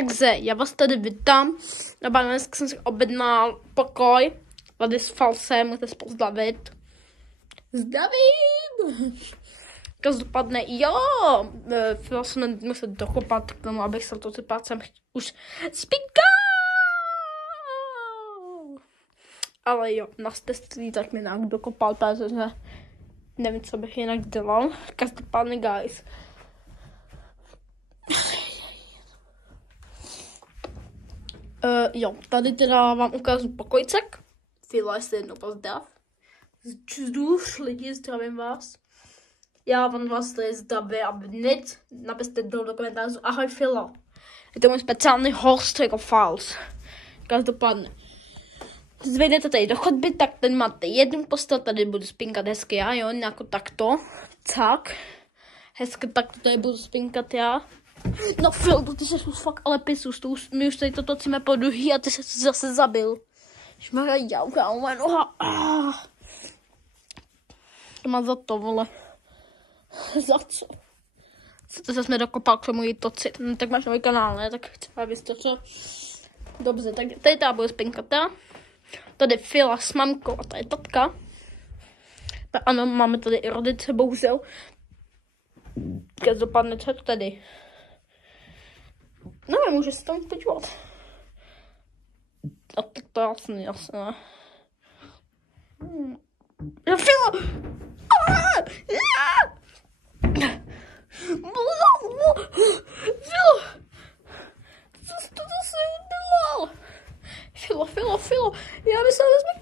Takže já vás tady vítám. Dneska jsem si objednal pokoj. Tady s falsem, můžete se pozdravit. Zdravím! Každopádně, jo, chtěla jsem muset dokopat k tomu, abych se to jsem už spinka. Ale jo, na testí tak mi nějak dokopal, protože nevím, co bych jinak dělal. Každopádně, guys. Jo, tady teda vám ukážu pokojcek. Fila, jestli jednou pozdrav. Zdůž lidi, zdravím vás. Já vám vás tady zdravím a hned napište do komentářů. Ahoj Filo. Je to můj speciální host jako Fals. Každopádně. Když vejdete tady do chodby, tak ten máte jednu postel, tady budu spinkat hezky já, jo, jako takto. Tak. Hezky takto tady budu spinkat já. No Phil, ty jsi fakt ale pisus, my už tady to tocíme po druhý a ty jsi zase zabil. Šmarja, jauka, moje noha. To má za to, vole. Za co? To se jsme dokopal k tomu jí tocit. No, tak máš nový kanál, ne? Tak chci, abys to co? Dobře, tak tady ta bude spinkata. Tady Fila s mamkou a tady tatka. Ano, máme tady i rodiče, bohužel. Každopádně, co je to tady? No, může se tam podívat. A tak to jasný, jasné. Já Filo! Filo! Co jsi to zase udělal? Filo! Já myslím, že jsme...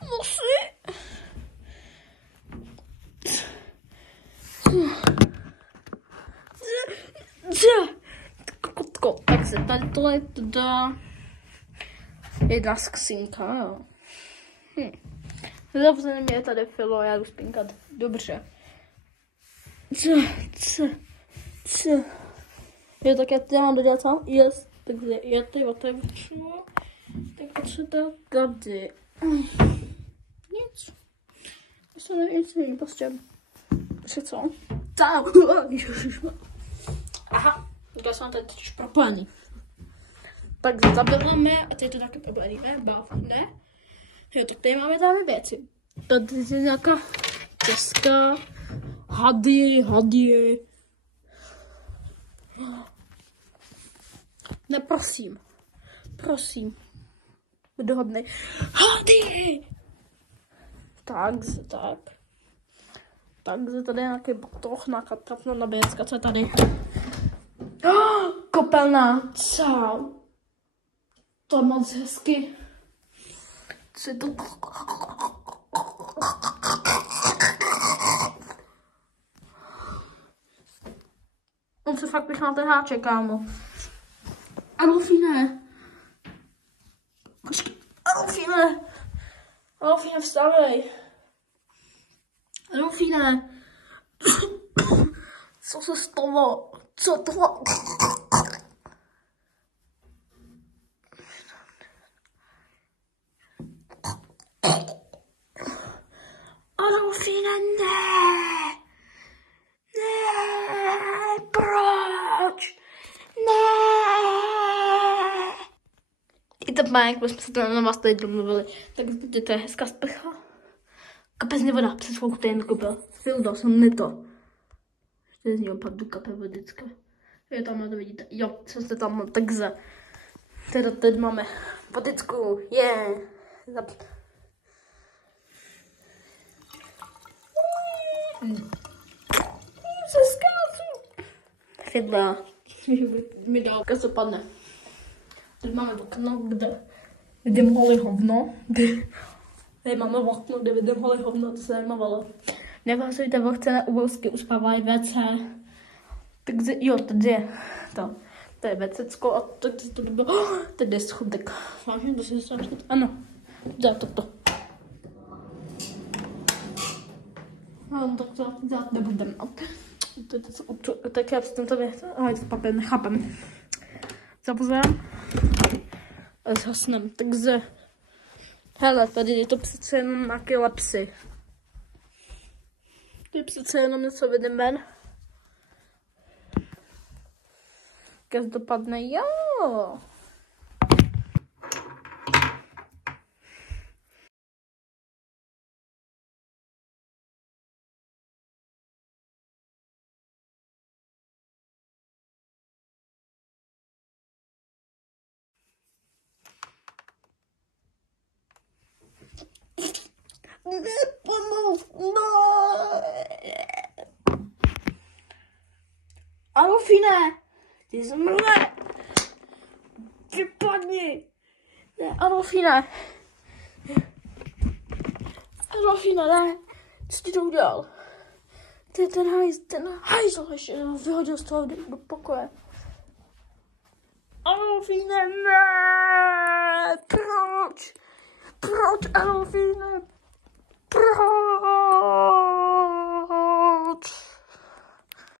Musí... Kotko, takže tady tohle je teda jedna skřínka, jo. Dobře, mě je tady Filo, já jdu spinkat. Dobře. Co? Jo, tak já tady mám dodělat sám? Yes. Takže já tady otevřu. Tak co to tady? Nic. Já se nevím, co není prostě. Ještě co? Aha, já jsem tady teď propojený. Tak zabijeme a teď to taky propojeníme, bavíme. Jo, tak tady máme tam věci. Tady je nějaká česká hady. Ne, prosím. Budu hodnej. Hady! Takže tady je nějaký batoh, nějaká trapná nabíjecka, co je tady? Kopelná, čau. To je moc hezky. Co je to? On se fakt píchá ten háček, kámo. Adolfíne, vstávej. Adolfíne. Co se stalo? Co to? Adolfíne, ne, proč? Ne. I to má, jak jsme se tam na vás tady domluvili. Tak zde to je hezká sprcha. Kapesně voda, přes chvilku tady jen kopil. Fildo, jsem mi to. Ještě z něho padnu kape vodička. Je tam, to vidíte. Jo, co jste tam, takže. Teda teď máme vodičku, Se skáču. Fidla. Mi dal, když to padne. Teď máme okno, kde mohli hovno. Tady máme okno, kde vidím mohli hovno, to se nemovalo. Nevázujte, vochce ubouřky uspávají WC. Takže jo, tady je to. To je WCčko a to bylo. Tady je schodek. Vážně, to si sám schod. Ano. Dá to. No, tak to dělat nebudem. Tak já v tom tady, ale to papír nechápem. Zapozorám. A zhasnem, takže. Hele, tady je to přece jenom nějaké lepsy. Je přece jenom něco vidím ven. podcast dopadne, jo. Adolfine, ty zmrle. Vypadni. Ne, Adolfine. Adolfine, ne. Co ti to udělal? Ten hajzl ještě vyhodil z toho do pokoje. Adolfine, ne. Proč? Proč, Adolfine? Proč?